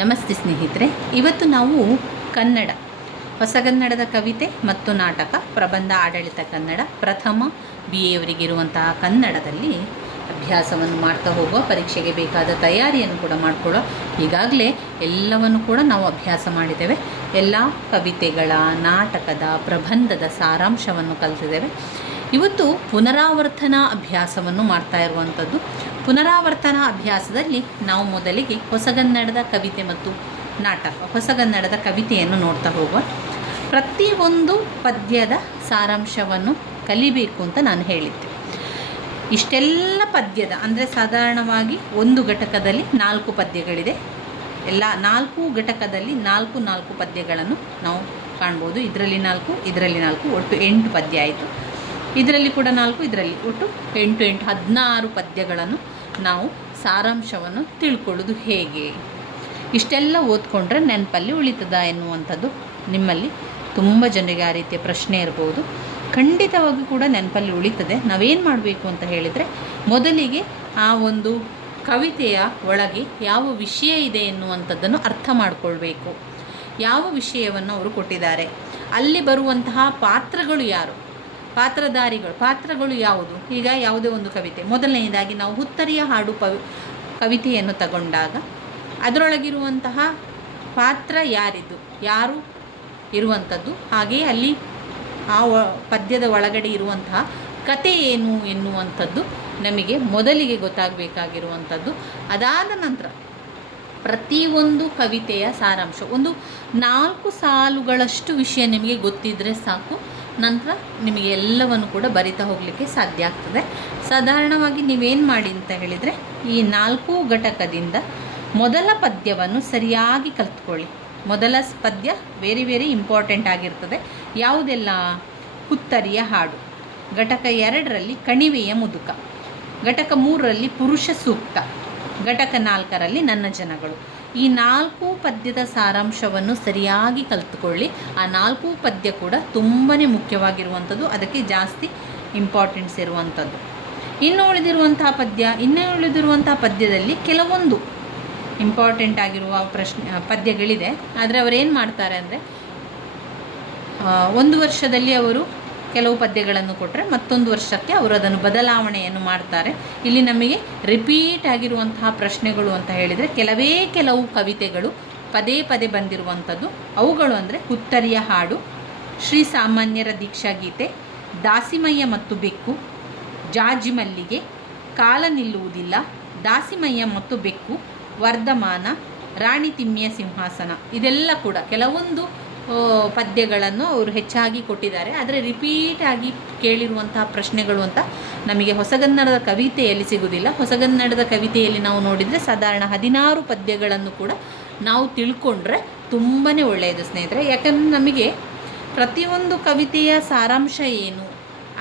ನಮಸ್ತೆ ಸ್ನೇಹಿತರೆ, ಇವತ್ತು ನಾವು ಕನ್ನಡ ಹೊಸಗನ್ನಡದ ಕವಿತೆ ಮತ್ತು ನಾಟಕ ಪ್ರಬಂಧ ಆಡಳಿತ ಕನ್ನಡ ಪ್ರಥಮ BA ಅವರಿಗಿರುವಂತಹ ಕನ್ನಡದಲ್ಲಿ ಅಭ್ಯಾಸವನ್ನು ಮಾಡ್ತಾ ಹೋಗುವ, ಪರೀಕ್ಷೆಗೆ ಬೇಕಾದ ತಯಾರಿಯನ್ನು ಕೂಡ ಮಾಡಿಕೊಳ್ಳೋ. ಈಗಾಗಲೇ ಎಲ್ಲವನ್ನು ಕೂಡ ನಾವು ಅಭ್ಯಾಸ ಮಾಡಿದ್ದೇವೆ. ಎಲ್ಲ ಕವಿತೆಗಳ, ನಾಟಕದ, ಪ್ರಬಂಧದ ಸಾರಾಂಶವನ್ನು ಕಲಿತಿದ್ದೇವೆ. ಇವತ್ತು ಪುನರಾವರ್ತನಾ ಅಭ್ಯಾಸವನ್ನು ಮಾಡ್ತಾ ಇರುವಂಥದ್ದು. ಪುನರಾವರ್ತನಾ ಅಭ್ಯಾಸದಲ್ಲಿ ನಾವು ಮೊದಲಿಗೆ ಹೊಸಗನ್ನಡದ ಕವಿತೆ ಮತ್ತು ನಾಟಕ, ಹೊಸಗನ್ನಡದ ಕವಿತೆಯನ್ನು ನೋಡ್ತಾ ಹೋಗುವ. ಪ್ರತಿಯೊಂದು ಪದ್ಯದ ಸಾರಾಂಶವನ್ನು ಕಲಿಬೇಕು ಅಂತ ನಾನು ಹೇಳಿದ್ದೆ. ಇಷ್ಟೆಲ್ಲ ಪದ್ಯದ ಅಂದರೆ ಸಾಧಾರಣವಾಗಿ ಒಂದು ಘಟಕದಲ್ಲಿ 4 ಪದ್ಯಗಳಿದೆ. ಎಲ್ಲ 4 ಘಟಕದಲ್ಲಿ 4 ಪದ್ಯಗಳನ್ನು ನಾವು ಕಾಣ್ಬೋದು. ಇದರಲ್ಲಿ 4, ಇದರಲ್ಲಿ 4, ಒಟ್ಟು 8 ಪದ್ಯ ಆಯಿತು. ಇದರಲ್ಲಿ ಕೂಡ 4, ಇದರಲ್ಲಿ ಒಟ್ಟು 8 16 ಪದ್ಯಗಳನ್ನು ನಾವು ಸಾರಾಂಶವನ್ನು ತಿಳ್ಕೊಳ್ಳೋದು ಹೇಗೆ, ಇಷ್ಟೆಲ್ಲ ಓದ್ಕೊಂಡ್ರೆ ನೆನಪಲ್ಲಿ ಉಳಿತದ ಎನ್ನುವಂಥದ್ದು ನಿಮ್ಮಲ್ಲಿ ತುಂಬ ಜನರಿಗೆ ಆ ರೀತಿಯ ಪ್ರಶ್ನೆ ಇರ್ಬೋದು. ಖಂಡಿತವಾಗಿ ಕೂಡ ನೆನಪಲ್ಲಿ ಉಳಿತದೆ. ನಾವೇನು ಮಾಡಬೇಕು ಅಂತ ಹೇಳಿದರೆ, ಮೊದಲಿಗೆ ಆ ಒಂದು ಕವಿತೆಯ ಒಳಗೆ ಯಾವ ವಿಷಯ ಇದೆ ಎನ್ನುವಂಥದ್ದನ್ನು ಅರ್ಥ ಮಾಡಿಕೊಳ್ಬೇಕು. ಯಾವ ವಿಷಯವನ್ನು ಅವರು ಕೊಟ್ಟಿದ್ದಾರೆ, ಅಲ್ಲಿ ಬರುವಂತಹ ಪಾತ್ರಗಳು ಯಾರು, ಪಾತ್ರಗಳು ಯಾವುದು. ಈಗ ಯಾವುದೇ ಒಂದು ಕವಿತೆ, ಮೊದಲನೆಯದಾಗಿ ನಾವು ಹುತ್ತರಿಯ ಹಾಡು ಕವಿತೆಯನ್ನು ತಗೊಂಡಾಗ ಅದರೊಳಗಿರುವಂತಹ ಪಾತ್ರ ಯಾರು ಇರುವಂಥದ್ದು, ಹಾಗೆಯೇ ಅಲ್ಲಿ ಆ ಪದ್ಯದ ಒಳಗಡೆ ಇರುವಂತಹ ಕತೆ ಏನು ಎನ್ನುವಂಥದ್ದು ನಮಗೆ ಮೊದಲಿಗೆ ಗೊತ್ತಾಗಬೇಕಾಗಿರುವಂಥದ್ದು. ಅದಾದ ನಂತರ ಪ್ರತಿಯೊಂದು ಕವಿತೆಯ ಸಾರಾಂಶ ಒಂದು 4 ಸಾಲುಗಳಷ್ಟು ವಿಷಯ ನಿಮಗೆ ಗೊತ್ತಿದ್ದರೆ ಸಾಕು. ನಂತರ ನಿಮಗೆ ಎಲ್ಲವನ್ನು ಕೂಡ ಬರಿತಾ ಹೋಗಲಿಕ್ಕೆ ಸಾಧ್ಯ ಆಗ್ತದೆ. ಸಾಧಾರಣವಾಗಿ ನೀವೇನು ಮಾಡಿ ಅಂತ ಹೇಳಿದರೆ, ಈ 4 ಘಟಕದಿಂದ ಮೊದಲ ಪದ್ಯವನ್ನು ಸರಿಯಾಗಿ ಕಲ್ತ್ಕೊಳ್ಳಿ. ಮೊದಲ ಪದ್ಯ ವೆರಿ ಇಂಪಾರ್ಟೆಂಟ್ ಆಗಿರ್ತದೆ. ಯಾವುದೆಲ್ಲ? ಹುತ್ತರಿಯ ಹಾಡು. ಘಟಕ 2ರಲ್ಲಿ ಕಣಿವೆಯ ಮುದುಕ, ಘಟಕ 3ರಲ್ಲಿ ಪುರುಷ ಸೂಕ್ತ, ಘಟಕ 4ರಲ್ಲಿ ನನ್ನ ಜನಗಳು. ಈ 4 ಪದ್ಯದ ಸಾರಾಂಶವನ್ನು ಸರಿಯಾಗಿ ಕಲಿತುಕೊಳ್ಳಿ. ಆ 4 ಪದ್ಯ ಕೂಡ ತುಂಬಾ ಮುಖ್ಯವಾಗಿರುವಂಥದ್ದು, ಅದಕ್ಕೆ ಜಾಸ್ತಿ ಇಂಪಾರ್ಟೆನ್ಸ್ ಇರುವಂಥದ್ದು. ಇನ್ನು ಉಳಿದಿರುವಂತಹ ಪದ್ಯದಲ್ಲಿ ಕೆಲವೊಂದು ಇಂಪಾರ್ಟೆಂಟ್ ಆಗಿರುವ ಪದ್ಯಗಳಿದೆ. ಆದರೆ ಅವರೇನು ಮಾಡ್ತಾರೆ ಅಂದರೆ, ಒಂದು ವರ್ಷದಲ್ಲಿ ಅವರು ಕೆಲವು ಪದ್ಯಗಳನ್ನು ಕೊಟ್ಟರೆ ಮತ್ತೊಂದು ವರ್ಷಕ್ಕೆ ಅವರು ಅದನ್ನು ಬದಲಾವಣೆಯನ್ನು ಮಾಡ್ತಾರೆ. ಇಲ್ಲಿ ನಮಗೆ ರಿಪೀಟ್ ಆಗಿರುವಂತಹ ಪ್ರಶ್ನೆಗಳು ಅಂತ ಹೇಳಿದರೆ, ಕೆಲವು ಕವಿತೆಗಳು ಪದೇ ಬಂದಿರುವಂಥದ್ದು. ಅವುಗಳು ಅಂದರೆ ಹುತ್ತರಿಯ ಹಾಡು, ಶ್ರೀ ಸಾಮಾನ್ಯರ ದೀಕ್ಷಾಗೀತೆ, ದಾಸಿಮಯ್ಯ ಮತ್ತು ಬೆಕ್ಕು, ಜಾಜಿ ಮಲ್ಲಿಗೆ, ಕಾಲ ನಿಲ್ಲುವುದಿಲ್ಲ, ದಾಸಿಮಯ್ಯ ಮತ್ತು ಬೆಕ್ಕು, ವರ್ಧಮಾನ, ರಾಣಿ ತಿಮ್ಮಿಯ ಸಿಂಹಾಸನ. ಇದೆಲ್ಲ ಕೂಡ ಕೆಲವೊಂದು ಪದ್ಯಗಳನ್ನು ಅವರು ಹೆಚ್ಚಾಗಿ ಕೊಟ್ಟಿದ್ದಾರೆ. ಆದರೆ ರಿಪೀಟಾಗಿ ಕೇಳಿರುವಂತಹ ಪ್ರಶ್ನೆಗಳು ಅಂತ ನಮಗೆ ಹೊಸಗನ್ನಡದ ಕವಿತೆಯಲ್ಲಿ ಸಿಗುವುದಿಲ್ಲ. ಹೊಸಗನ್ನಡದ ಕವಿತೆಯಲ್ಲಿ ನಾವು ನೋಡಿದರೆ ಸಾಧಾರಣ 16 ಪದ್ಯಗಳನ್ನು ಕೂಡ ನಾವು ತಿಳ್ಕೊಂಡ್ರೆ ತುಂಬಾ ಒಳ್ಳೆಯದು ಸ್ನೇಹಿತರೆ. ಯಾಕಂದರೆ ನಮಗೆ ಪ್ರತಿಯೊಂದು ಕವಿತೆಯ ಸಾರಾಂಶ ಏನು,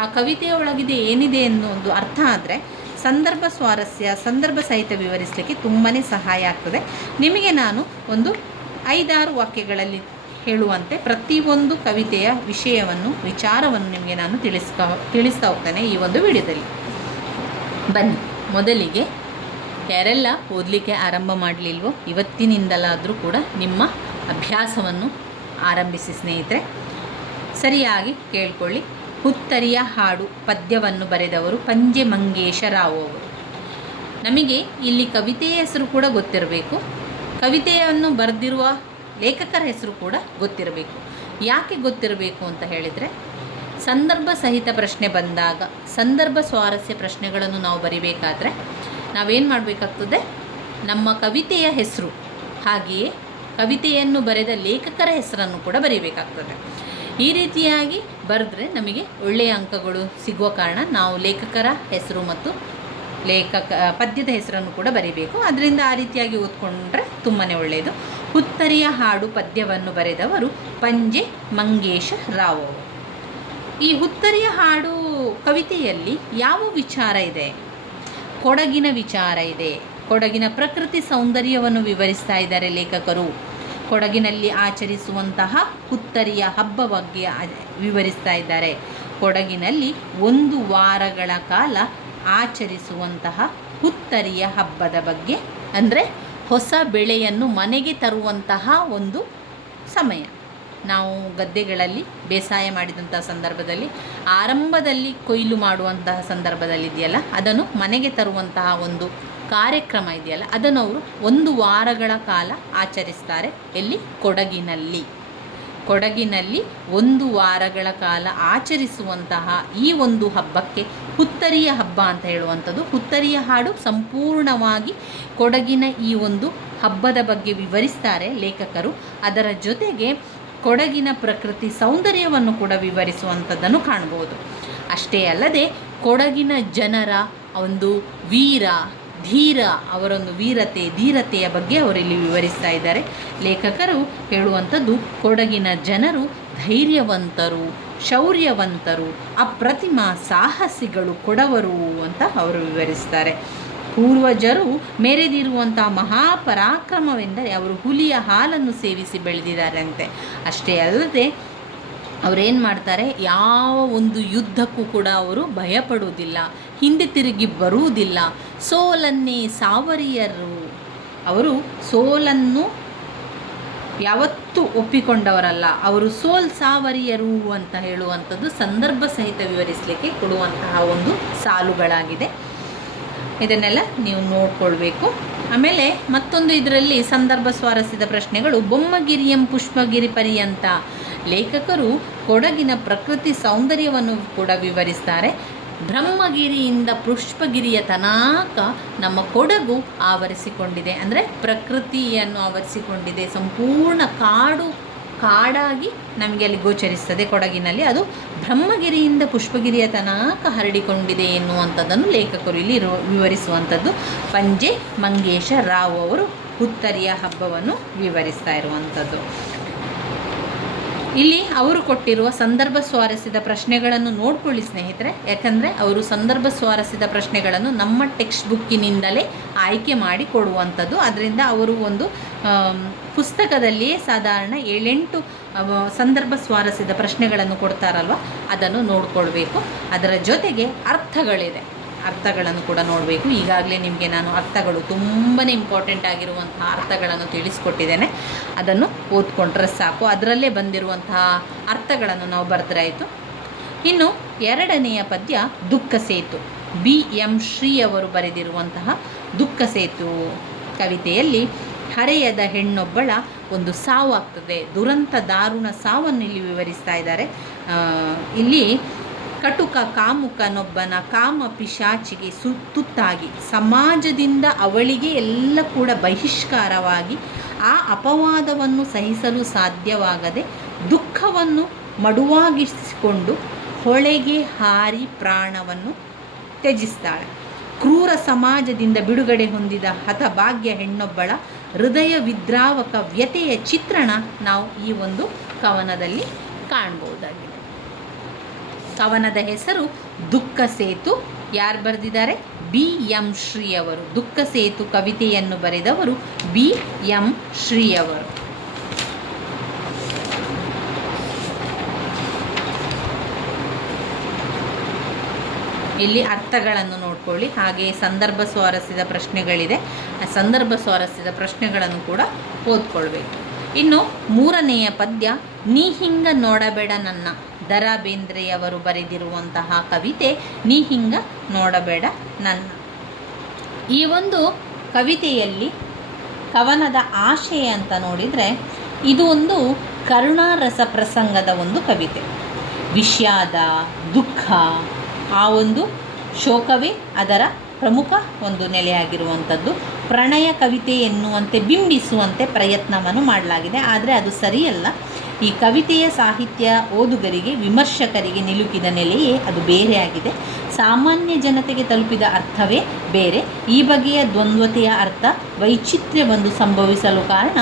ಆ ಕವಿತೆಯ ಒಳಗಿದೆ ಏನಿದೆ ಅನ್ನೋದು ಅರ್ಥ ಆದರೆ ಸಂದರ್ಭ ಸಹಿತ ವಿವರಿಸಲಿಕ್ಕೆ ತುಂಬಾ ಸಹಾಯ ಆಗ್ತದೆ. ನಿಮಗೆ ನಾನು ಒಂದು 5-6 ವಾಕ್ಯಗಳಲ್ಲಿ ಹೇಳುವಂತೆ ಪ್ರತಿಯೊಂದು ಕವಿತೆಯ ವಿಚಾರವನ್ನು ನಿಮಗೆ ನಾನು ತಿಳಿಸ್ತಾ ಹೋಗ್ತೇನೆ ಈ ಒಂದು ವಿಡಿಯೋದಲ್ಲಿ. ಬನ್ನಿ, ಮೊದಲಿಗೆ ಯಾರೆಲ್ಲ ಓದಲಿಕ್ಕೆ ಆರಂಭ ಮಾಡಲಿಲ್ವೋ ಇವತ್ತಿನಿಂದಲಾದರೂ ಕೂಡ ನಿಮ್ಮ ಅಭ್ಯಾಸವನ್ನು ಆರಂಭಿಸಿ ಸ್ನೇಹಿತರೆ. ಸರಿಯಾಗಿ ಕೇಳ್ಕೊಳ್ಳಿ. ಹುತ್ತರಿಯ ಹಾಡು ಪದ್ಯವನ್ನು ಬರೆದವರು ಪಂಜೆ ಮಂಗೇಶ ರಾವ್ ಅವರು. ನಮಗೆ ಇಲ್ಲಿ ಕವಿತೆಯ ಹೆಸರು ಕೂಡ ಗೊತ್ತಿರಬೇಕು, ಕವಿತೆಯನ್ನು ಬರೆದಿರುವ ಲೇಖಕರ ಹೆಸರು ಕೂಡ ಗೊತ್ತಿರಬೇಕು. ಯಾಕೆ ಗೊತ್ತಿರಬೇಕು ಅಂತ ಹೇಳಿದರೆ, ಸಂದರ್ಭ ಸಹಿತ ಪ್ರಶ್ನೆ ಬಂದಾಗ, ಸಂದರ್ಭ ಸ್ವಾರಸ್ಯ ಪ್ರಶ್ನೆಗಳನ್ನು ನಾವು ಬರಿಬೇಕಾದ್ರೆ ನಾವೇನು ಮಾಡಬೇಕಾಗ್ತದೆ, ನಮ್ಮ ಕವಿತೆಯ ಹೆಸರು ಹಾಗೆಯೇ ಕವಿತೆಯನ್ನು ಬರೆದ ಲೇಖಕರ ಹೆಸರನ್ನು ಕೂಡ ಬರೀಬೇಕಾಗ್ತದೆ. ಈ ರೀತಿಯಾಗಿ ಬರೆದ್ರೆ ನಮಗೆ ಒಳ್ಳೆಯ ಅಂಕಗಳು ಸಿಗುವ ಕಾರಣ ನಾವು ಲೇಖಕರ ಹೆಸರು ಮತ್ತು ಪದ್ಯದ ಹೆಸರನ್ನು ಕೂಡ ಬರೀಬೇಕು. ಅದರಿಂದ ಆ ರೀತಿಯಾಗಿ ಓದ್ಕೊಂಡ್ರೆ ತುಂಬಾ ಒಳ್ಳೆಯದು. ಹುತ್ತರಿಯ ಹಾಡು ಪದ್ಯವನ್ನು ಬರೆದವರು ಪಂಜೆ ಮಂಗೇಶ ರಾವ್ ಅವರು. ಈ ಹುತ್ತರಿಯ ಹಾಡು ಕವಿತೆಯಲ್ಲಿ ಯಾವ ವಿಚಾರ ಇದೆ? ಕೊಡಗಿನ ವಿಚಾರ ಇದೆ. ಕೊಡಗಿನ ಪ್ರಕೃತಿ ಸೌಂದರ್ಯವನ್ನು ವಿವರಿಸ್ತಾ ಇದ್ದಾರೆ ಲೇಖಕರು. ಕೊಡಗಿನಲ್ಲಿ ಆಚರಿಸುವಂತಹ ಹುತ್ತರಿಯ ಹಬ್ಬ ಬಗ್ಗೆ ವಿವರಿಸ್ತಾ ಇದ್ದಾರೆ. ಕೊಡಗಿನಲ್ಲಿ 1 ವಾರಗಳ ಕಾಲ ಆಚರಿಸುವಂತಹ ಹುತ್ತರಿಯ ಹಬ್ಬದ ಬಗ್ಗೆ, ಅಂದರೆ ಹೊಸ ಬೆಳೆಯನ್ನು ಮನೆಗೆ ತರುವಂತಹ ಒಂದು ಸಮಯ. ನಾವು ಗದ್ದೆಗಳಲ್ಲಿ ಬೇಸಾಯ ಮಾಡಿದಂತಹ ಸಂದರ್ಭದಲ್ಲಿ ಆರಂಭದಲ್ಲಿ ಕೊಯ್ಲು ಮಾಡುವಂತಹ ಸಂದರ್ಭದಲ್ಲಿ ಇದೆಯಲ್ಲ, ಅದನ್ನು ಮನೆಗೆ ತರುವಂತಹ ಒಂದು ಕಾರ್ಯಕ್ರಮ ಇದೆಯಲ್ಲ, ಅದನ್ನು ಅವರು 1 ವಾರಗಳ ಕಾಲ ಆಚರಿಸ್ತಾರೆ. ಎಲ್ಲಿ? ಕೊಡಗಿನಲ್ಲಿ 1 ವಾರಗಳ ಕಾಲ ಆಚರಿಸುವಂತಹ ಈ ಒಂದು ಹಬ್ಬಕ್ಕೆ ಹುತ್ತರಿಯ ಹಬ್ಬ ಅಂತ ಹೇಳುವಂಥದ್ದು. ಹುತ್ತರಿಯ ಹಾಡು ಸಂಪೂರ್ಣವಾಗಿ ಕೊಡಗಿನ ಈ ಒಂದು ಹಬ್ಬದ ಬಗ್ಗೆ ವಿವರಿಸ್ತಾರೆ ಲೇಖಕರು. ಅದರ ಜೊತೆಗೆ ಕೊಡಗಿನ ಪ್ರಕೃತಿ ಸೌಂದರ್ಯವನ್ನು ಕೂಡ ವಿವರಿಸುವಂಥದ್ದನ್ನು ಕಾಣ್ಬೋದು. ಅಷ್ಟೇ ಅಲ್ಲದೆ ಕೊಡಗಿನ ಜನರ ಒಂದು ಧೀರ ಅವರೊಂದು ಧೀರತೆಯ ಬಗ್ಗೆ ಅವರಿಲ್ಲಿ ವಿವರಿಸ್ತಾ ಇದ್ದಾರೆ. ಲೇಖಕರು ಹೇಳುವಂಥದ್ದು ಕೊಡಗಿನ ಜನರು ಧೈರ್ಯವಂತರು, ಶೌರ್ಯವಂತರು, ಅಪ್ರತಿಮ ಸಾಹಸಿಗಳು ಕೊಡವರು ಅಂತ ಅವರು ವಿವರಿಸ್ತಾರೆ. ಪೂರ್ವಜರು ಮೆರೆದಿರುವಂಥ ಮಹಾಪರಾಕ್ರಮವೆಂದರೆ ಅವರು ಹುಲಿಯ ಹಾಲನ್ನು ಸೇವಿಸಿ ಬೆಳೆದಿದ್ದಾರಂತೆ. ಅಷ್ಟೇ ಅಲ್ಲದೆ ಅವರೇನು ಮಾಡ್ತಾರೆ, ಯಾವ ಒಂದು ಯುದ್ಧಕ್ಕೂ ಕೂಡ ಅವರು ಭಯಪಡುವುದಿಲ್ಲ, ಹಿಂದೆ ತಿರುಗಿ ಬರುವುದಿಲ್ಲ. ಸೋಲನ್ನೇ ಸಾವರಿಯರು, ಅವರು ಸೋಲನ್ನು ಯಾವತ್ತೂ ಒಪ್ಪಿಕೊಂಡವರಲ್ಲ, ಅವರು ಸಾವರಿಯರು ಅಂತ ಹೇಳುವಂಥದ್ದು ಸಂದರ್ಭ ಸಹಿತ ವಿವರಿಸಲಿಕ್ಕೆ ಕೊಡುವಂತಹ ಒಂದು ಸಾಲುಗಳಾಗಿದೆ. ಇದನ್ನೆಲ್ಲ ನೀವು ನೋಡ್ಕೊಳ್ಬೇಕು. ಆಮೇಲೆ ಮತ್ತೊಂದು ಇದರಲ್ಲಿ ಸಂದರ್ಭ ಸ್ವಾರಸ್ಯದ ಪ್ರಶ್ನೆಗಳು. ಬೊಮ್ಮಗಿರಿಯಂ ಪುಷ್ಪಗಿರಿ ಪರ್ಯಂತ ಲೇಖಕರು ಕೊಡಗಿನ ಪ್ರಕೃತಿ ಸೌಂದರ್ಯವನ್ನು ಕೂಡ ವಿವರಿಸ್ತಾರೆ. ಬ್ರಹ್ಮಗಿರಿಯಿಂದ ಪುಷ್ಪಗಿರಿಯ ತನಕ ನಮ್ಮ ಕೊಡಗು ಆವರಿಸಿಕೊಂಡಿದೆ, ಅಂದರೆ ಪ್ರಕೃತಿಯನ್ನು ಆವರಿಸಿಕೊಂಡಿದೆ. ಸಂಪೂರ್ಣ ಕಾಡಾಗಿ ನಮಗೆ ಅಲ್ಲಿ ಗೋಚರಿಸ್ತದೆ ಕೊಡಗಿನಲ್ಲಿ. ಅದು ಬ್ರಹ್ಮಗಿರಿಯಿಂದ ಪುಷ್ಪಗಿರಿಯ ತನಕ ಹರಡಿಕೊಂಡಿದೆ ಎನ್ನುವಂಥದ್ದನ್ನು ಲೇಖಕರು ಇಲ್ಲಿ ವಿವರಿಸುವಂಥದ್ದು. ಪಂಜೆ ಮಂಗೇಶ ರಾವ್ ಅವರು ಹುತ್ತರಿಯ ಹಬ್ಬವನ್ನು ವಿವರಿಸ್ತಾ ಇರುವಂಥದ್ದು. ಇಲ್ಲಿ ಅವರು ಕೊಟ್ಟಿರುವ ಸಂದರ್ಭ ಸ್ವಾರಸ್ಯದ ಪ್ರಶ್ನೆಗಳನ್ನು ನೋಡ್ಕೊಳ್ಳಿ ಸ್ನೇಹಿತರೆ. ಯಾಕಂದರೆ ಅವರು ಸಂದರ್ಭ ಸ್ವಾರಸ್ಯದ ಪ್ರಶ್ನೆಗಳನ್ನು ನಮ್ಮ ಟೆಕ್ಸ್ಟ್ ಬುಕ್ಕಿನಿಂದಲೇ ಆಯ್ಕೆ ಮಾಡಿ ಕೊಡುವಂಥದ್ದು. ಅದರಿಂದ ಅವರು ಒಂದು ಪುಸ್ತಕದಲ್ಲಿಯೇ ಸಾಧಾರಣ 7-8 ಸಂದರ್ಭ ಸ್ವಾರಸ್ಯದ ಪ್ರಶ್ನೆಗಳನ್ನು ಕೊಡ್ತಾರಲ್ವ, ಅದನ್ನು ನೋಡ್ಕೊಳ್ಬೇಕು. ಅದರ ಜೊತೆಗೆ ಅರ್ಥಗಳನ್ನು ಕೂಡ ನೋಡಬೇಕು. ಈಗಾಗಲೇ ನಿಮಗೆ ನಾನು ಅರ್ಥಗಳು ತುಂಬಾ ಇಂಪಾರ್ಟೆಂಟ್ ಆಗಿರುವಂತಹ ಅರ್ಥಗಳನ್ನು ತಿಳಿಸ್ಕೊಟ್ಟಿದ್ದೇನೆ. ಅದನ್ನು ಓದ್ಕೊಂಡ್ರೆ ಸಾಕು. ಅದರಲ್ಲೇ ಬಂದಿರುವಂತಹ ಅರ್ಥಗಳನ್ನು ನಾವು ಬರೆದ್ರಾಯಿತು. ಇನ್ನು 2ನೆಯ ಪದ್ಯ ದುಃಖ ಸೇತು. BM ಶ್ರೀ ಅವರು ಬರೆದಿರುವಂತಹ ದುಃಖ ಸೇತು ಕವಿತೆಯಲ್ಲಿ ಹರೆಯದ ಹೆಣ್ಣೊಬ್ಬಳ ಒಂದು ಸಾವು ಆಗ್ತದೆ. ದಾರುಣ ಸಾವನ್ನು ಇಲ್ಲಿ ವಿವರಿಸ್ತಾ ಇದ್ದಾರೆ. ಇಲ್ಲಿ ಕಟುಕ ಕಾಮುಕನೊಬ್ಬನ ಕಾಮ ಪಿಶಾಚಿಗೆ ತುತ್ತಾಗಿ ಸಮಾಜದಿಂದ ಅವಳಿಗೆ ಎಲ್ಲ ಕೂಡ ಬಹಿಷ್ಕಾರವಾಗಿ ಆ ಅಪವಾದವನ್ನು ಸಹಿಸಲು ಸಾಧ್ಯವಾಗದೆ ದುಃಖವನ್ನು ಮಡುವಾಗಿಸಿಕೊಂಡು ಹೊಳೆಗೆ ಹಾರಿ ಪ್ರಾಣವನ್ನು ತ್ಯಜಿಸ್ತಾಳೆ. ಕ್ರೂರ ಸಮಾಜದಿಂದ ಬಿಡುಗಡೆ ಹೊಂದಿದ ಹತಭಾಗ್ಯ ಹೆಣ್ಣೊಬ್ಬಳ ಹೃದಯ ವಿದ್ರಾವಕ ವ್ಯತೆಯ ಚಿತ್ರಣ ನಾವು ಈ ಒಂದು ಕವನದಲ್ಲಿ ಕಾಣಬಹುದಾಗಿದೆ. ಕವನದ ಹೆಸರು ದುಃಖ ಸೇತು. ಯಾರು ಬರೆದಿದ್ದಾರೆ? BM ಶ್ರೀ ಅವರು. ದುಃಖ ಸೇತು ಕವಿತೆಯನ್ನು ಬರೆದವರು BM ಶ್ರೀ ಅವರು. ಇಲ್ಲಿ ಅರ್ಥಗಳನ್ನು ನೋಡ್ಕೊಳ್ಳಿ. ಹಾಗೆ ಸಂದರ್ಭ ಸ್ವಾರಸ್ಯದ ಪ್ರಶ್ನೆಗಳಿದೆ, ಆ ಸಂದರ್ಭ ಸ್ವಾರಸ್ಯದ ಪ್ರಶ್ನೆಗಳನ್ನು ಕೂಡ ಓದ್ಕೊಳ್ಬೇಕು. ಇನ್ನು 3ನೆಯ ಪದ್ಯ ನೀ ಹಿಂಗ ನೋಡಬೇಡ ನನ್ನ. ದ.ರಾ ಬೇಂದ್ರೆಯವರು ಬರೆದಿರುವಂತಹ ಕವಿತೆ ನೀ ಹಿಂಗ ನೋಡಬೇಡ ನನ್ನ. ಈ ಒಂದು ಕವಿತೆಯಲ್ಲಿ ಕವನದ ಆಶಯ ಅಂತ ನೋಡಿದರೆ ಇದು ಒಂದು ಕರುಣಾರಸ ಪ್ರಸಂಗದ ಒಂದು ಕವಿತೆ. ವಿಷಾದ, ದುಃಖ, ಆ ಒಂದು ಶೋಕವೇ ಅದರ ಪ್ರಮುಖ ಒಂದು ನೆಲೆಯಾಗಿರುವಂಥದ್ದು. ಪ್ರಣಯ ಕವಿತೆ ಎನ್ನುವಂತೆ ಬಿಂಬಿಸುವಂತೆ ಪ್ರಯತ್ನವನ್ನು ಮಾಡಲಾಗಿದೆ, ಆದರೆ ಅದು ಸರಿಯಲ್ಲ. ಈ ಕವಿತೆಯ ಸಾಹಿತ್ಯ ಓದುಗರಿಗೆ, ವಿಮರ್ಶಕರಿಗೆ ನಿಲುಕಿದ ನೆಲೆಯೇ ಅದು ಬೇರೆಯಾಗಿದೆ. ಸಾಮಾನ್ಯ ಜನತೆಗೆ ತಲುಪಿದ ಅರ್ಥವೇ ಬೇರೆ. ಈ ಬಗೆಯ ದ್ವಂದ್ವತೆಯ ಅರ್ಥ ವೈಚಿತ್ರ್ಯವೊಂದು ಸಂಭವಿಸಲು ಕಾರಣ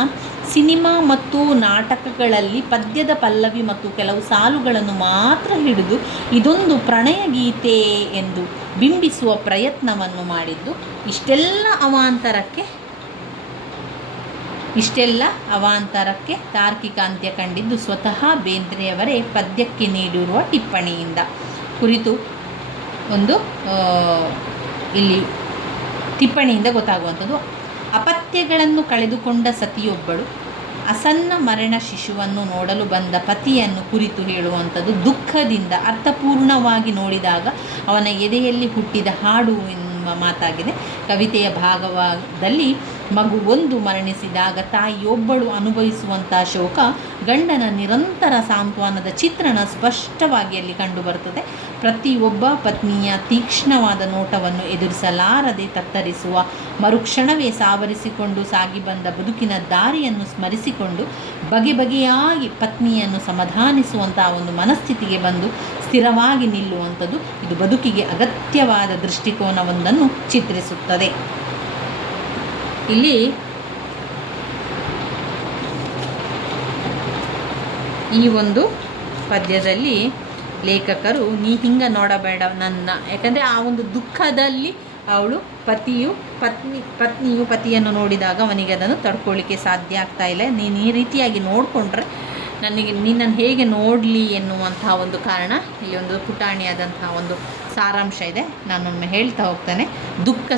ಸಿನಿಮಾ ಮತ್ತು ನಾಟಕಗಳಲ್ಲಿ ಪದ್ಯದ ಪಲ್ಲವಿ ಮತ್ತು ಕೆಲವು ಸಾಲುಗಳನ್ನು ಮಾತ್ರ ಹಿಡಿದು ಇದೊಂದು ಪ್ರಣಯ ಗೀತೆ ಎಂದು ಬಿಂಬಿಸುವ ಪ್ರಯತ್ನವನ್ನು ಮಾಡಿದ್ದು. ಇಷ್ಟೆಲ್ಲ ಅವಾಂತರಕ್ಕೆ ತಾರ್ಕಿಕ ಅಂತ್ಯ ಕಂಡಿದ್ದು ಸ್ವತಃ ಬೇಂದ್ರೆಯವರೇ ಪದ್ಯಕ್ಕೆ ನೀಡಿರುವ ಟಿಪ್ಪಣಿಯಿಂದ ಕುರಿತು ಒಂದು ಇಲ್ಲಿ ಟಿಪ್ಪಣಿಯಿಂದ ಗೊತ್ತಾಗುವಂಥದ್ದು. ಅಪತ್ಯಗಳನ್ನು ಕಳೆದುಕೊಂಡ ಸತಿಯೊಬ್ಬಳು ಅಸನ್ನ ಮರಣ ಶಿಶುವನ್ನು ನೋಡಲು ಬಂದ ಪತಿಯನ್ನು ಕುರಿತು ಹೇಳುವಂಥದ್ದು. ದುಃಖದಿಂದ ಅರ್ಥಪೂರ್ಣವಾಗಿ ನೋಡಿದಾಗ ಅವನ ಎದೆಯಲ್ಲಿ ಹುಟ್ಟಿದ ಹಾಡು ಎನ್ನುವ ಮಾತಾಗಿದೆ. ಕವಿತೆಯ ಭಾಗದಲ್ಲಿ ಮಗು ಒಂದು ಮರಣಿಸಿದಾಗ ತಾಯಿಯೊಬ್ಬಳು ಅನುಭವಿಸುವಂಥ ಶೋಕ, ಗಂಡನ ನಿರಂತರ ಸಾಂತ್ವನದ ಚಿತ್ರಣ ಸ್ಪಷ್ಟವಾಗಿ ಅಲ್ಲಿ ಕಂಡುಬರುತ್ತದೆ. ಪ್ರತಿಯೊಬ್ಬ ಪತ್ನಿಯ ತೀಕ್ಷ್ಣವಾದ ನೋಟವನ್ನು ಎದುರಿಸಲಾರದೆ ತತ್ತರಿಸುವ, ಮರುಕ್ಷಣವೇ ಸಾವರಿಸಿಕೊಂಡು ಸಾಗಿ ಬಂದ ಬದುಕಿನ ದಾರಿಯನ್ನು ಸ್ಮರಿಸಿಕೊಂಡು ಬಗೆ ಬಗೆಯಾಗಿ ಪತ್ನಿಯನ್ನು ಸಮಾಧಾನಿಸುವಂಥ ಒಂದು ಮನಸ್ಥಿತಿಗೆ ಬಂದು ಸ್ಥಿರವಾಗಿ ನಿಲ್ಲುವಂಥದ್ದು. ಇದು ಬದುಕಿಗೆ ಅಗತ್ಯವಾದ ದೃಷ್ಟಿಕೋನವೊಂದನ್ನು ಚಿತ್ರಿಸುತ್ತದೆ. ಇಲ್ಲಿ ಈ ಒಂದು ಪದ್ಯದಲ್ಲಿ ಲೇಖಕರು ನೀ ಹಿಂಗೆ ನೋಡಬೇಡ ನನ್ನ, ಯಾಕಂದರೆ ಆ ಒಂದು ದುಃಖದಲ್ಲಿ ಅವಳು ಪತ್ನಿಯು ಪತಿಯನ್ನು ನೋಡಿದಾಗ ಅವನಿಗೆ ಅದನ್ನು ತಡ್ಕೊಳ್ಳಿಕ್ಕೆ ಸಾಧ್ಯ ಆಗ್ತಾ ಇಲ್ಲ. ನೀನು ಈ ರೀತಿಯಾಗಿ ನೋಡಿಕೊಂಡ್ರೆ ನಿನ್ನನ್ನು ಹೇಗೆ ನೋಡಲಿ ಎನ್ನುವಂತಹ ಒಂದು ಕಾರಣ ಇಲ್ಲಿ ಒಂದು ಪುಟಾಣಿಯಾದಂತಹ ಒಂದು ಸಾರಾಂಶ ಇದೆ. ನಾನೊಮ್ಮೆ ಹೇಳ್ತಾ ಹೋಗ್ತಾನೆ. ದುಃಖ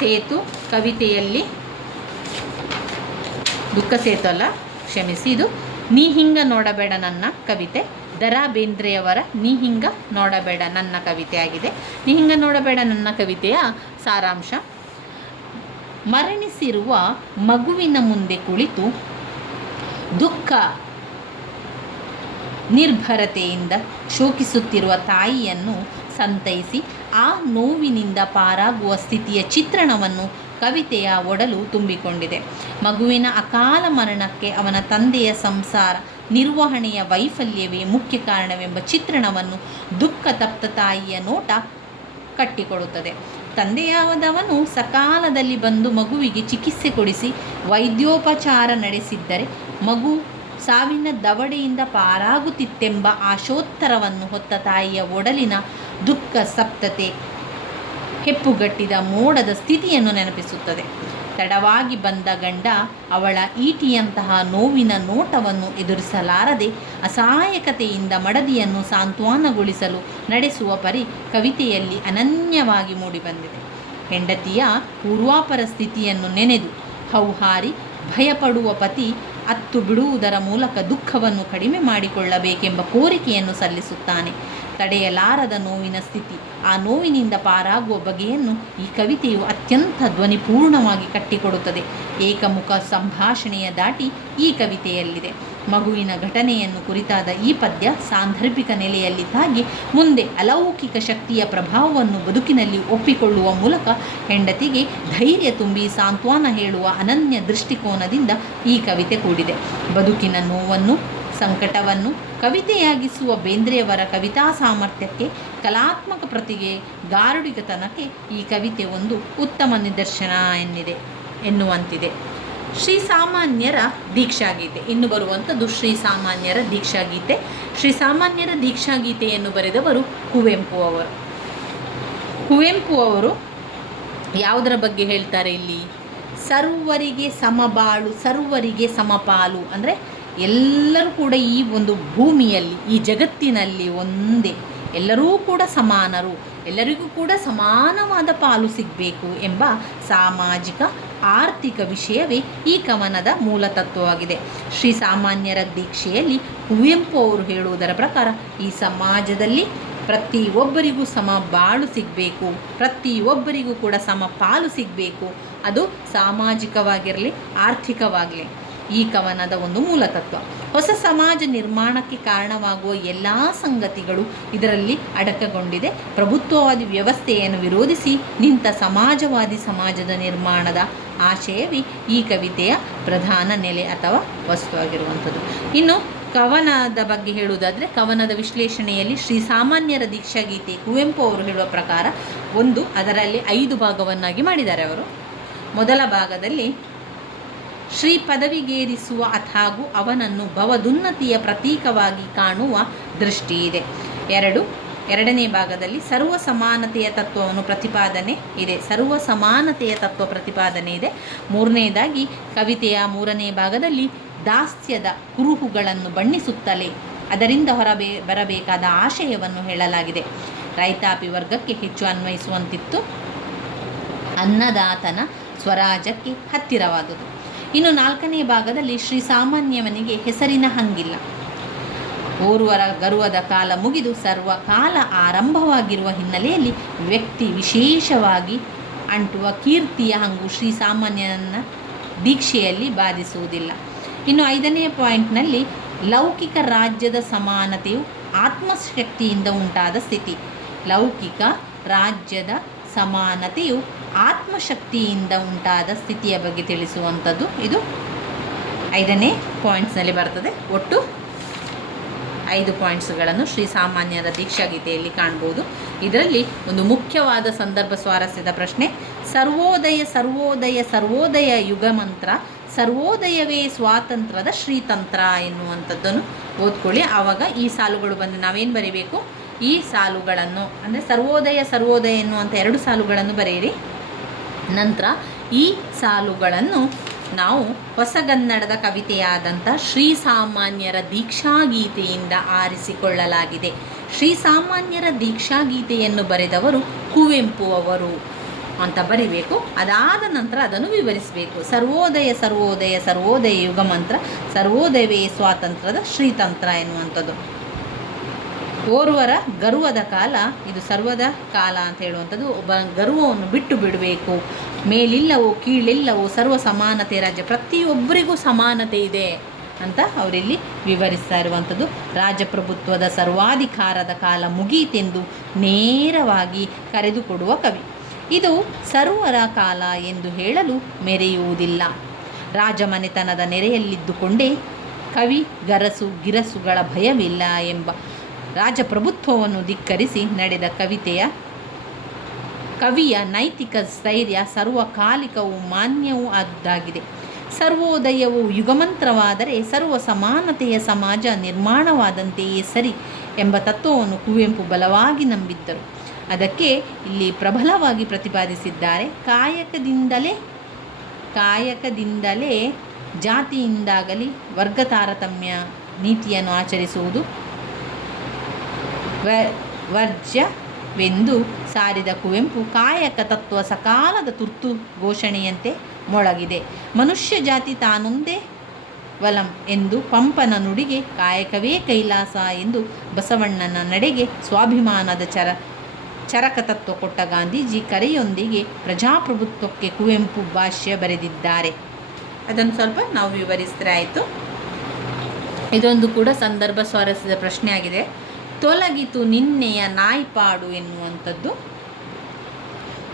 ಸೇತು ಕವಿತೆಯಲ್ಲಿ, ದುಃಖ ಸೇತು ಅಲ್ಲ, ಕ್ಷಮಿಸಿ, ಇದು ನೀ ಹಿಂಗ ನೋಡಬೇಡ ನನ್ನ ಕವಿತೆ. ದ.ರಾ ಬೇಂದ್ರೆಯವರ ನೀ ಹಿಂಗ ನೋಡಬೇಡ ನನ್ನ ಕವಿತೆ ಆಗಿದೆ. ನೀ ಹಿಂಗ ನೋಡಬೇಡ ನನ್ನ ಕವಿತೆಯ ಸಾರಾಂಶ: ಮರಣಿಸಿರುವ ಮಗುವಿನ ಮುಂದೆ ಕುಳಿತು ದುಃಖ ನಿರ್ಭರತೆಯಿಂದ ಶೋಕಿಸುತ್ತಿರುವ ತಾಯಿಯನ್ನು ಸಂತೈಸಿ ಆ ನೋವಿನಿಂದ ಪಾರಾಗುವ ಸ್ಥಿತಿಯ ಚಿತ್ರಣವನ್ನು ಕವಿತೆಯ ಒಡಲು ತುಂಬಿಕೊಂಡಿದೆ. ಮಗುವಿನ ಅಕಾಲ ಮರಣಕ್ಕೆ ಅವನ ತಂದೆಯ ಸಂಸಾರ ನಿರ್ವಹಣೆಯ ವೈಫಲ್ಯವೇ ಮುಖ್ಯ ಕಾರಣವೆಂಬ ಚಿತ್ರಣವನ್ನು ದುಃಖ ತಪ್ತ ತಾಯಿಯ ನೋಟ ಕಟ್ಟಿಕೊಡುತ್ತದೆ. ತಂದೆಯಾದವನು ಸಕಾಲದಲ್ಲಿ ಬಂದು ಮಗುವಿಗೆ ಚಿಕಿತ್ಸೆ ಕೊಡಿಸಿ ವೈದ್ಯೋಪಚಾರ ನಡೆಸಿದ್ದರೆ ಮಗು ಸಾವಿನ ದವಡೆಯಿಂದ ಪಾರಾಗುತ್ತಿತ್ತೆಂಬ ಆಶೋತ್ತರವನ್ನು ಹೊತ್ತ ತಾಯಿಯ ಒಡಲಿನ ದುಃಖ ಸಪ್ತತೆ ಹೆಪ್ಪುಗಟ್ಟಿದ ಮೋಡದ ಸ್ಥಿತಿಯನ್ನು ನೆನಪಿಸುತ್ತದೆ. ತಡವಾಗಿ ಬಂದ ಗಂಡ ಅವಳ ಈಟಿಯಂತಹ ನೋವಿನ ನೋಟವನ್ನು ಎದುರಿಸಲಾರದೆ ಅಸಹಾಯಕತೆಯಿಂದ ಮಡದಿಯನ್ನು ಸಾಂತ್ವನಗೊಳಿಸಲು ನಡೆಸುವ ಪರಿ ಕವಿತೆಯಲ್ಲಿ ಅನನ್ಯವಾಗಿ ಮೂಡಿಬಂದಿದೆ. ಹೆಂಡತಿಯ ಪೂರ್ವಾಪರ ಸ್ಥಿತಿಯನ್ನು ನೆನೆದು ಹೌಹಾರಿ ಭಯಪಡುವ ಪತಿ ಅತ್ತು ಬಿಡುವುದರ ಮೂಲಕ ದುಃಖವನ್ನು ಕಡಿಮೆ ಮಾಡಿಕೊಳ್ಳಬೇಕೆಂಬ ಕೋರಿಕೆಯನ್ನು ಸಲ್ಲಿಸುತ್ತಾನೆ. ತಡೆಯಲಾರದ ನೋವಿನ ಸ್ಥಿತಿ, ಆ ನೋವಿನಿಂದ ಪಾರಾಗುವ ಬಗೆಯನ್ನು ಈ ಕವಿತೆಯು ಅತ್ಯಂತ ಧ್ವನಿಪೂರ್ಣವಾಗಿ ಕಟ್ಟಿಕೊಡುತ್ತದೆ. ಏಕಮುಖ ಸಂಭಾಷಣೆಯ ದಾಟಿ ಈ ಕವಿತೆಯಲ್ಲಿದೆ. ಮಗುವಿನ ಘಟನೆಯನ್ನು ಕುರಿತಾದ ಈ ಪದ್ಯ ಸಾಂದರ್ಭಿಕ ನೆಲೆಯಲ್ಲಿ ತಾಗಿ ಮುಂದೆ ಅಲೌಕಿಕ ಶಕ್ತಿಯ ಪ್ರಭಾವವನ್ನು ಬದುಕಿನಲ್ಲಿ ಒಪ್ಪಿಕೊಳ್ಳುವ ಮೂಲಕ ಹೆಂಡತಿಗೆ ಧೈರ್ಯ ತುಂಬಿ ಸಾಂತ್ವನ ಹೇಳುವ ಅನನ್ಯ ದೃಷ್ಟಿಕೋನದಿಂದ ಈ ಕವಿತೆ ಕೂಡಿದೆ. ಬದುಕಿನ ನೋವನ್ನು, ಸಂಕಟವನ್ನು ಕವಿತೆಯಾಗಿಸುವ ಬೇಂದ್ರೆಯವರ ಕವಿತಾ ಸಾಮರ್ಥ್ಯಕ್ಕೆ, ಕಲಾತ್ಮಕ ಪ್ರತಿಗೆ, ಗಾರುಡಿಗತನಕ್ಕೆ ಈ ಕವಿತೆ ಒಂದು ಉತ್ತಮ ನಿದರ್ಶನ ಎನ್ನುವಂತಿದೆ. ಶ್ರೀಸಾಮಾನ್ಯರ ದೀಕ್ಷಾಗೀತೆ ಇನ್ನು ಬರುವಂಥದ್ದು. ಶ್ರೀಸಾಮಾನ್ಯರ ದೀಕ್ಷಾಗೀತೆ. ಶ್ರೀಸಾಮಾನ್ಯರ ದೀಕ್ಷಾಗೀತೆಯನ್ನು ಬರೆದವರು ಕುವೆಂಪು ಅವರು. ಕುವೆಂಪು ಅವರು ಯಾವುದರ ಬಗ್ಗೆ ಹೇಳ್ತಾರೆ ಇಲ್ಲಿ? ಸರ್ವರಿಗೆ ಸಮಬಾಳು, ಸರ್ವರಿಗೆ ಸಮಪಾಲು. ಅಂದರೆ ಎಲ್ಲರೂ ಕೂಡ ಈ ಒಂದು ಭೂಮಿಯಲ್ಲಿ, ಈ ಜಗತ್ತಿನಲ್ಲಿ ಒಂದೇ, ಎಲ್ಲರೂ ಕೂಡ ಸಮಾನರು, ಎಲ್ಲರಿಗೂ ಕೂಡ ಸಮಾನವಾದ ಪಾಲು ಸಿಗಬೇಕು ಎಂಬ ಸಾಮಾಜಿಕ ಆರ್ಥಿಕ ವಿಷಯವೇ ಈ ಕವನದ ಮೂಲ ತತ್ವವಾಗಿದೆ. ಶ್ರೀಸಾಮಾನ್ಯರ ದೀಕ್ಷೆಯಲ್ಲಿ ಕುವೆಂಪು ಅವರು ಹೇಳುವುದರ ಪ್ರಕಾರ ಈ ಸಮಾಜದಲ್ಲಿ ಪ್ರತಿಯೊಬ್ಬರಿಗೂ ಸಮ ಬಾಳು ಸಿಗಬೇಕು, ಪ್ರತಿಯೊಬ್ಬರಿಗೂ ಕೂಡ ಸಮ ಪಾಲು ಸಿಗಬೇಕು. ಅದು ಸಾಮಾಜಿಕವಾಗಿರಲಿ, ಆರ್ಥಿಕವಾಗಲಿ. ಈ ಕವನದ ಒಂದು ಮೂಲತತ್ವ. ಹೊಸ ಸಮಾಜ ನಿರ್ಮಾಣಕ್ಕೆ ಕಾರಣವಾಗುವ ಎಲ್ಲ ಸಂಗತಿಗಳು ಇದರಲ್ಲಿ ಅಡಕಗೊಂಡಿದೆ. ಪ್ರಭುತ್ವವಾದಿ ವ್ಯವಸ್ಥೆಯನ್ನು ವಿರೋಧಿಸಿ ನಿಂತ ಸಮಾಜವಾದಿ ಸಮಾಜದ ನಿರ್ಮಾಣದ ಆಶಯವೇ ಈ ಕವಿತೆಯ ಪ್ರಧಾನ ನೆಲೆ ಅಥವಾ ವಸ್ತುವಾಗಿರುವಂಥದ್ದು. ಇನ್ನು ಕವನದ ಬಗ್ಗೆ ಹೇಳುವುದಾದರೆ, ಕವನದ ವಿಶ್ಲೇಷಣೆಯಲ್ಲಿ ಶ್ರೀಸಾಮಾನ್ಯರ ದೀಕ್ಷಾಗೀತೆ ಕುವೆಂಪು ಅವರು ಹೇಳುವ ಪ್ರಕಾರ ಅದರಲ್ಲಿ 5 ಭಾಗವನ್ನಾಗಿ ಮಾಡಿದ್ದಾರೆ ಅವರು. ಮೊದಲ ಭಾಗದಲ್ಲಿ ಶ್ರೀ ಪದವಿಗೇರಿಸುವ ಅಥಾಗು ಅವನನ್ನು ಭವದುನ್ನತಿಯ ಪ್ರತೀಕವಾಗಿ ಕಾಣುವ ದೃಷ್ಟಿ ಇದೆ. ಎರಡನೇ ಭಾಗದಲ್ಲಿ ಸರ್ವ ಸಮಾನತೆಯ ತತ್ವವನ್ನು ಪ್ರತಿಪಾದನೆ ಇದೆ. ಸರ್ವ ಸಮಾನತೆಯ ತತ್ವ ಪ್ರತಿಪಾದನೆ ಇದೆ. ಮೂರನೇದಾಗಿ ಕವಿತೆಯ 3ನೇ ಭಾಗದಲ್ಲಿ ದಾಸ್ಯದ ಕುರುಹುಗಳನ್ನು ಬಣ್ಣಿಸುತ್ತಲೇ ಅದರಿಂದ ಬರಬೇಕಾದ ಆಶಯವನ್ನು ಹೇಳಲಾಗಿದೆ. ರೈತಾಪಿ ವರ್ಗಕ್ಕೆ ಹೆಚ್ಚು ಅನ್ವಯಿಸುವಂತಿತ್ತು. ಅನ್ನದಾತನ ಸ್ವರಾಜ್ಯಕ್ಕೆ ಹತ್ತಿರವಾದುದು. ಇನ್ನು 4ನೇ ಭಾಗದಲ್ಲಿ ಶ್ರೀಸಾಮಾನ್ಯವನಿಗೆ ಹೆಸರಿನ ಹಂಗಿಲ್ಲ. ಓರ್ವರ ಗರ್ವದ ಕಾಲ ಮುಗಿದು ಸರ್ವಕಾಲ ಆರಂಭವಾಗಿರುವ ಹಿನ್ನೆಲೆಯಲ್ಲಿ ವ್ಯಕ್ತಿ ವಿಶೇಷವಾಗಿ ಅಂಟುವ ಕೀರ್ತಿಯ ಹಂಗು ಶ್ರೀಸಾಮಾನ್ಯನ ದೀಕ್ಷೆಯಲ್ಲಿ ಬಾಧಿಸುವುದಿಲ್ಲ. ಇನ್ನು 5ನೇ ಪಾಯಿಂಟ್ನಲ್ಲಿ ಲೌಕಿಕ ರಾಜ್ಯದ ಸಮಾನತೆಯು ಆತ್ಮಶಕ್ತಿಯಿಂದ ಉಂಟಾದ ಸ್ಥಿತಿ. ಲೌಕಿಕ ರಾಜ್ಯದ ಸಮಾನತೆಯು ಆತ್ಮಶಕ್ತಿಯಿಂದ ಉಂಟಾದ ಸ್ಥಿತಿಯ ಬಗ್ಗೆ ತಿಳಿಸುವಂಥದ್ದು ಇದು 5ನೇ ಪಾಯಿಂಟ್ಸ್ನಲ್ಲಿ ಬರ್ತದೆ. ಒಟ್ಟು 5 ಪಾಯಿಂಟ್ಸ್ಗಳನ್ನು ಶ್ರೀಸಾಮಾನ್ಯರ ದೀಕ್ಷಾಗೀತೆಯಲ್ಲಿ ಕಾಣ್ಬೋದು. ಇದರಲ್ಲಿ ಒಂದು ಮುಖ್ಯವಾದ ಸಂದರ್ಭ ಸ್ವಾರಸ್ಯದ ಪ್ರಶ್ನೆ, ಸರ್ವೋದಯ ಸರ್ವೋದಯ ಸರ್ವೋದಯ ಯುಗಮಂತ್ರ, ಸರ್ವೋದಯವೇ ಸ್ವಾತಂತ್ರ್ಯದ ಶ್ರೀತಂತ್ರ ಎನ್ನುವಂಥದ್ದನ್ನು ಓದ್ಕೊಳ್ಳಿ. ಆವಾಗ ಈ ಸಾಲುಗಳು ಬಂದು ನಾವೇನು ಬರೀಬೇಕು, ಈ ಸಾಲುಗಳನ್ನು ಅಂದರೆ ಸರ್ವೋದಯ ಸರ್ವೋದಯ ಎನ್ನುವಂಥ 2 ಸಾಲುಗಳನ್ನು ಬರೆಯಿರಿ. ನಂತರ ಈ ಸಾಲುಗಳನ್ನು ನಾವು ಹೊಸಗನ್ನಡದ ಕವಿತೆಯಾದಂಥ ಶ್ರೀಸಾಮಾನ್ಯರ ದೀಕ್ಷಾಗೀತೆಯಿಂದ ಆರಿಸಿಕೊಳ್ಳಲಾಗಿದೆ. ಶ್ರೀಸಾಮಾನ್ಯರ ದೀಕ್ಷಾಗೀತೆಯನ್ನು ಬರೆದವರು ಕುವೆಂಪು ಅವರು ಅಂತ ಬರಿಬೇಕು. ಅದಾದ ನಂತರ ಅದನ್ನು ವಿವರಿಸಬೇಕು. ಸರ್ವೋದಯ ಸರ್ವೋದಯ ಸರ್ವೋದಯ ಯುಗಮಂತ್ರ, ಸರ್ವೋದಯವೇ ಸ್ವಾತಂತ್ರ್ಯದ ಶ್ರೀತಂತ್ರ ಎನ್ನುವಂಥದ್ದು. ಓರ್ವರ ಗರ್ವದ ಕಾಲ, ಇದು ಸರ್ವದ ಕಾಲ ಅಂತ ಹೇಳುವಂಥದ್ದು. ಒಬ್ಬ ಗರ್ವವನ್ನು ಬಿಟ್ಟು ಬಿಡಬೇಕು. ಮೇಲಿಲ್ಲವೋ ಕೀಳಿಲ್ಲವೋ ಸರ್ವ ಸಮಾನತೆ ರಾಜ್ಯ, ಪ್ರತಿಯೊಬ್ಬರಿಗೂ ಸಮಾನತೆ ಇದೆ ಅಂತ ಅವರಿಲ್ಲಿ ವಿವರಿಸ್ತಾ ಇರುವಂಥದ್ದು. ರಾಜಪ್ರಭುತ್ವದ ಸರ್ವಾಧಿಕಾರದ ಕಾಲ ಮುಗೀತೆಂದು ನೇರವಾಗಿ ಕರೆದುಕೊಡುವ ಕವಿ. ಇದು ಸರ್ವರ ಕಾಲ ಎಂದು ಹೇಳಲು ಮೆರೆಯುವುದಿಲ್ಲ. ರಾಜಮನೆತನದ ನೆರೆಯಲ್ಲಿದ್ದುಕೊಂಡೇ ಕವಿ ಗರಸು ಗಿರಸುಗಳ ಭಯವಿಲ್ಲ ಎಂಬ ರಾಜಪ್ರಭುತ್ವವನ್ನು ಧಿಕ್ಕರಿಸಿ ನಡೆದ ಕವಿಯ ನೈತಿಕ ಸ್ಥೈರ್ಯ ಸರ್ವಕಾಲಿಕವೂ ಮಾನ್ಯವೂ ಆದುದಾಗಿದೆ. ಸರ್ವೋದಯವು ಯುಗಮಂತ್ರವಾದರೆ ಸರ್ವ ಸಮಾನತೆಯ ಸಮಾಜ ನಿರ್ಮಾಣವಾದಂತೆಯೇ ಸರಿ ಎಂಬ ತತ್ವವನ್ನು ಕುವೆಂಪು ಬಲವಾಗಿ ನಂಬಿದ್ದರು. ಅದಕ್ಕೆ ಇಲ್ಲಿ ಪ್ರಬಲವಾಗಿ ಪ್ರತಿಪಾದಿಸಿದ್ದಾರೆ. ಕಾಯಕದಿಂದಲೇ ಜಾತಿಯಿಂದಾಗಲಿ ವರ್ಗ ತಾರತಮ್ಯ ನೀತಿಯನ್ನು ಆಚರಿಸುವುದು ವರ್ಜ್ಯವೆಂದು ಸಾರಿದ ಕುವೆಂಪು ಕಾಯಕ ತತ್ವ ಸಕಾಲದ ತುರ್ತು ಘೋಷಣೆಯಂತೆ ಮೊಳಗಿದೆ. ಮನುಷ್ಯ ಜಾತಿ ತಾನೊಂದೇ ವಲಂ ಎಂದು ಪಂಪನ ನುಡಿಗೆ ಕಾಯಕವೇ ಕೈಲಾಸ ಎಂದು ಬಸವಣ್ಣನ ನಡೆಗೆ ಸ್ವಾಭಿಮಾನದ ಚರಕ ತತ್ವ ಕೊಟ್ಟ ಗಾಂಧೀಜಿ ಕರೆಯೊಂದಿಗೆ ಪ್ರಜಾಪ್ರಭುತ್ವಕ್ಕೆ ಕುವೆಂಪು ಭಾಷ್ಯ ಬರೆದಿದ್ದಾರೆ. ಅದನ್ನು ಸ್ವಲ್ಪ ನಾವು ವಿವರಿಸಿದ್ರೆ ಆಯಿತು. ಇದೊಂದು ಕೂಡ ಸಂದರ್ಭ ಸ್ವಾರಸ್ಯದ ಪ್ರಶ್ನೆ ಆಗಿದೆ. ತೊಲಗಿತು ನಿನ್ನೆಯ ನಾಯ್ಪಾಡು ಎನ್ನುವಂಥದ್ದು.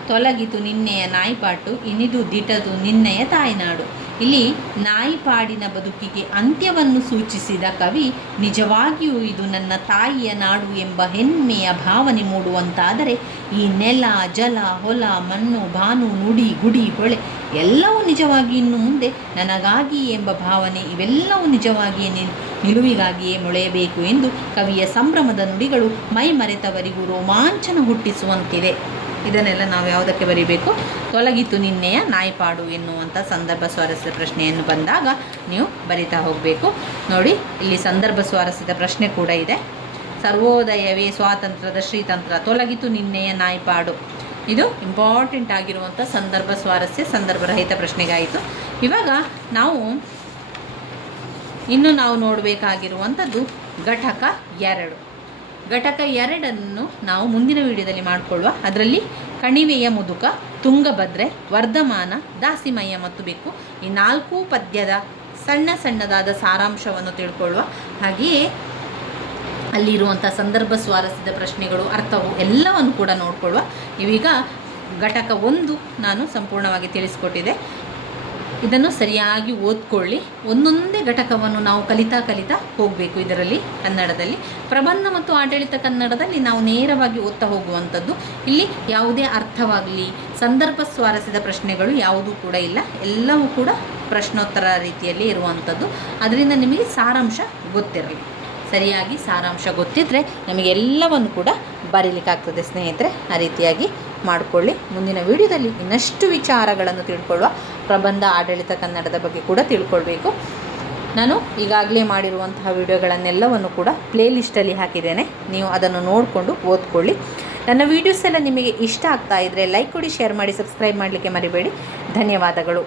ತೊಲಗಿತು ನಿನ್ನೆಯ ನಾಯ್ಪಾಟು, ಇನಿದು ದಿಟದು ನಿನ್ನೆಯ ತಾಯ್ನಾಡು. ಇಲ್ಲಿ ನಾಯಿಪಾಡಿನ ಬದುಕಿಗೆ ಅಂತ್ಯವನ್ನು ಸೂಚಿಸಿದ ಕವಿ ನಿಜವಾಗಿಯೂ ಇದು ನನ್ನ ತಾಯಿಯ ನಾಡು ಎಂಬ ಹೆಮ್ಮೆಯ ಭಾವನೆ ಮೂಡುವಂತಾದರೆ ಈ ನೆಲ, ಜಲ, ಹೊಲ, ಮಣ್ಣು, ಭಾನು, ನುಡಿ, ಗುಡಿ, ಹೊಳೆ ಎಲ್ಲವೂ ನಿಜವಾಗಿ ಇನ್ನು ಮುಂದೆ ನನಗಾಗಿ ಎಂಬ ಭಾವನೆ ಇವೆಲ್ಲವೂ ನಿಜವಾಗಿಯೇ ನಿಲುವಿಗಾಗಿಯೇ ಮೊಳೆಯಬೇಕು ಎಂದು ಕವಿಯ ಸಂಭ್ರಮದ ನುಡಿಗಳು ಮೈ ಮರೆತವರಿಗೂ ರೋಮಾಂಚನ ಹುಟ್ಟಿಸುವಂತಿದೆ. ಇದನ್ನೆಲ್ಲ ನಾವು ಯಾವುದಕ್ಕೆ ಬರೀಬೇಕು? ತೊಲಗಿತು ನಿನ್ನೆಯ ನಾಯ್ಪಾಡು ಎನ್ನುವಂಥ ಸಂದರ್ಭ ಸ್ವಾರಸ್ಯದ ಪ್ರಶ್ನೆಯನ್ನು ಬಂದಾಗ ನೀವು ಬರಿತಾ ಹೋಗಬೇಕು. ನೋಡಿ, ಇಲ್ಲಿ ಸಂದರ್ಭ ಸ್ವಾರಸ್ಯದ ಪ್ರಶ್ನೆ ಕೂಡ ಇದೆ. ಸರ್ವೋದಯವೇ ಸ್ವಾತಂತ್ರ್ಯದ ಶ್ರೀತಂತ್ರ, ತೊಲಗಿತು ನಿನ್ನೆಯ ನಾಯ್ಪಾಡು. ಇದು ಇಂಪಾರ್ಟೆಂಟ್ ಆಗಿರುವಂಥ ಸಂದರ್ಭ ಸ್ವಾರಸ್ಯ ಸಂದರ್ಭರಹಿತ ಪ್ರಶ್ನೆಗಾಯಿತು. ಇವಾಗ ಇನ್ನು ನಾವು ನೋಡಬೇಕಾಗಿರುವಂಥದ್ದು ಘಟಕ 2. ಘಟಕ 2 ನಾವು ಮುಂದಿನ ವಿಡಿಯೋದಲ್ಲಿ ಮಾಡಿಕೊಳ್ಳುವ. ಅದರಲ್ಲಿ ಕಣಿವೆಯ ಮುದುಕ, ತುಂಗಭದ್ರೆ, ವರ್ಧಮಾನ, ದಾಸಿಮಯ್ಯ ಮತ್ತು ಬೆಕ್ಕು ಈ 4 ಪದ್ಯದ ಸಣ್ಣದಾದ ಸಾರಾಂಶವನ್ನು ತಿಳ್ಕೊಳ್ಳುವ. ಹಾಗೆಯೇ ಅಲ್ಲಿರುವಂಥ ಸಂದರ್ಭ ಸ್ವಾರಸ್ಯದ ಪ್ರಶ್ನೆಗಳು, ಅರ್ಥವು ಎಲ್ಲವನ್ನು ಕೂಡ ನೋಡಿಕೊಳ್ಳುವ. ಇವೀಗ ಘಟಕ 1 ನಾನು ಸಂಪೂರ್ಣವಾಗಿ ತಿಳಿಸ್ಕೊಟ್ಟಿದ್ದೆ. ಇದನ್ನು ಸರಿಯಾಗಿ ಓದ್ಕೊಳ್ಳಿ. ಒಂದೊಂದೇ ಘಟಕವನ್ನು ನಾವು ಕಲಿತಾ ಹೋಗಬೇಕು. ಇದರಲ್ಲಿ ಕನ್ನಡದಲ್ಲಿ ಪ್ರಬಂಧ ಮತ್ತು ಆಡಳಿತ ಕನ್ನಡದಲ್ಲಿ ನಾವು ನೇರವಾಗಿ ಓದ್ತಾ ಹೋಗುವಂಥದ್ದು. ಇಲ್ಲಿ ಯಾವುದೇ ಅರ್ಥವಾಗಲಿ ಸಂದರ್ಭ ಸ್ವಾರಸ್ಯದ ಪ್ರಶ್ನೆಗಳು ಯಾವುದೂ ಕೂಡ ಇಲ್ಲ. ಎಲ್ಲವೂ ಕೂಡ ಪ್ರಶ್ನೋತ್ತರ ರೀತಿಯಲ್ಲಿ ಇರುವಂಥದ್ದು. ಅದರಿಂದ ನಿಮಗೆ ಸಾರಾಂಶ ಗೊತ್ತಿರಲಿ. ಸರಿಯಾಗಿ ಸಾರಾಂಶ ಗೊತ್ತಿದ್ದರೆ ನಮಗೆಲ್ಲವನ್ನು ಕೂಡ ಬರೀಲಿಕ್ಕಾಗ್ತದೆ ಸ್ನೇಹಿತರೆ. ಆ ರೀತಿಯಾಗಿ ಮಾಡಿಕೊಳ್ಳಿ. ಮುಂದಿನ ವಿಡಿಯೋದಲ್ಲಿ ಇನ್ನಷ್ಟು ವಿಚಾರಗಳನ್ನು ತಿಳ್ಕೊಳ್ಳುವ. ಪ್ರಬಂಧ ಆಡಳಿತ ಕನ್ನಡದ ಬಗ್ಗೆ ಕೂಡ ತಿಳ್ಕೊಳ್ಬೇಕು. ನಾನು ಈಗಾಗಲೇ ಮಾಡಿರುವಂತಹ ವಿಡಿಯೋಗಳನ್ನೆಲ್ಲವನ್ನು ಕೂಡ ಪ್ಲೇಲಿಸ್ಟಲ್ಲಿ ಹಾಕಿದ್ದೇನೆ. ನೀವು ಅದನ್ನು ನೋಡಿಕೊಂಡು ಓದ್ಕೊಳ್ಳಿ. ನನ್ನ ವೀಡಿಯೋಸ್ ಎಲ್ಲ ನಿಮಗೆ ಇಷ್ಟ ಆಗ್ತಾ ಇದ್ದರೆ ಲೈಕ್ ಕೊಡಿ, ಶೇರ್ ಮಾಡಿ, ಸಬ್ಸ್ಕ್ರೈಬ್ ಮಾಡಲಿಕ್ಕೆ ಮರಿಬೇಡಿ. ಧನ್ಯವಾದಗಳು.